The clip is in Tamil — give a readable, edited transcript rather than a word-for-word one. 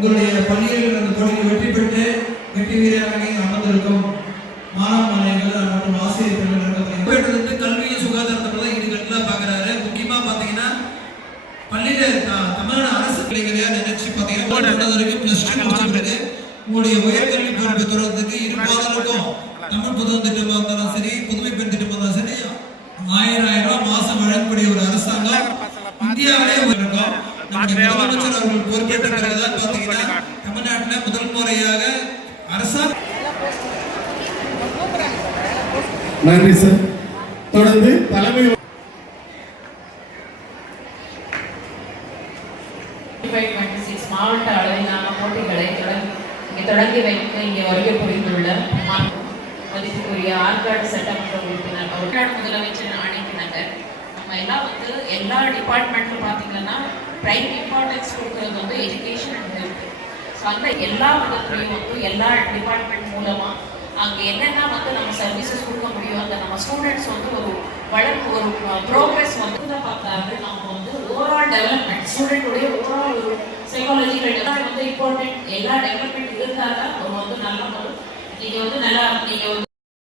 உங்களுடைய பள்ளியில் அந்த போட்டியில் வெற்றி பெற்று வெற்றி வீரராக அமர்ந்திருக்கும் மாணவ மாணவிகள் மற்றும் ஆசிரியர்கள் கல்வியும் சுகாதாரத்தை தான் ஈடுகட்டுலாம் பார்க்குறாரு. முக்கியமாக பார்த்தீங்கன்னா பள்ளியில் தமிழ்நாடு அரசு பள்ளிகளையா நினைச்சு பார்த்தீங்கன்னா வரைக்கும் +2 முடிச்சிருக்கு. உங்களுடைய உயர்கல்வி படிப்பு தொடர்றதுக்கு இருப்பாதலுக்கும் தமிழ் புதுமை திட்டமாக இருந்தாலும் சரி, புதுமை பெண் திட்டமாக இருந்தாலும் சரி 1000 ரூபாய் மாசம் வழங்கக்கூடிய ஒரு அரசாங்கம் இந்தியாவிலே இருக்கும். நம்முடைய முதலமைச்சர் அவர்கள் பொறுப்பேற்ற பிறகுதான் பார்த்தீங்கன்னா தமிழ்நாட்டில் முதல் முறையாக அரசாங்கம். நன்றி சார். தொடர்ந்து தலைமை மாவட்ட அளவிலான போட்டிகளை தொடங்கி வைக்க இங்கே வருகை புரிந்துள்ள மதிப்புக்குரிய ஆற்காடு சட்டமன்ற உறுப்பினர் தமிழ்நாடு முதலமைச்சர் ஆணைக்கிணங்க நம்ம எல்லாம் எல்லா டிபார்ட்மெண்ட்டும் பார்த்தீங்கன்னா பிரைம் இம்பார்ட்டன்ஸ் கொடுக்கறது எஜுகேஷன் அண்ட் ஹெல்த். ஸோ அந்த எல்லா விதத்துலையும் எல்லா டிபார்ட்மெண்ட் மூலமாக அங்கே என்னென்ன நம்ம சர்வீசஸ் கொடுக்க முடியும், அந்த நம்ம ஸ்டூடெண்ட்ஸ் ஒரு வளர்ப்பு ஒரு ப்ரோக்ரஸ் தான் பார்த்தாரு. நம்ம ஓவரால் டெவலப்மெண்ட் ஸ்டூடெண்ட்டுடைய ஓவரால் ஒரு சைக்காலஜிக்கல் டெவலப்மெண்ட் இம்பார்ட்டன்ட். எல்லா டெவலப்மெண்ட் இருந்தால் தான் ஒரு நல்ல நீங்கள் நல்லா நீங்கள்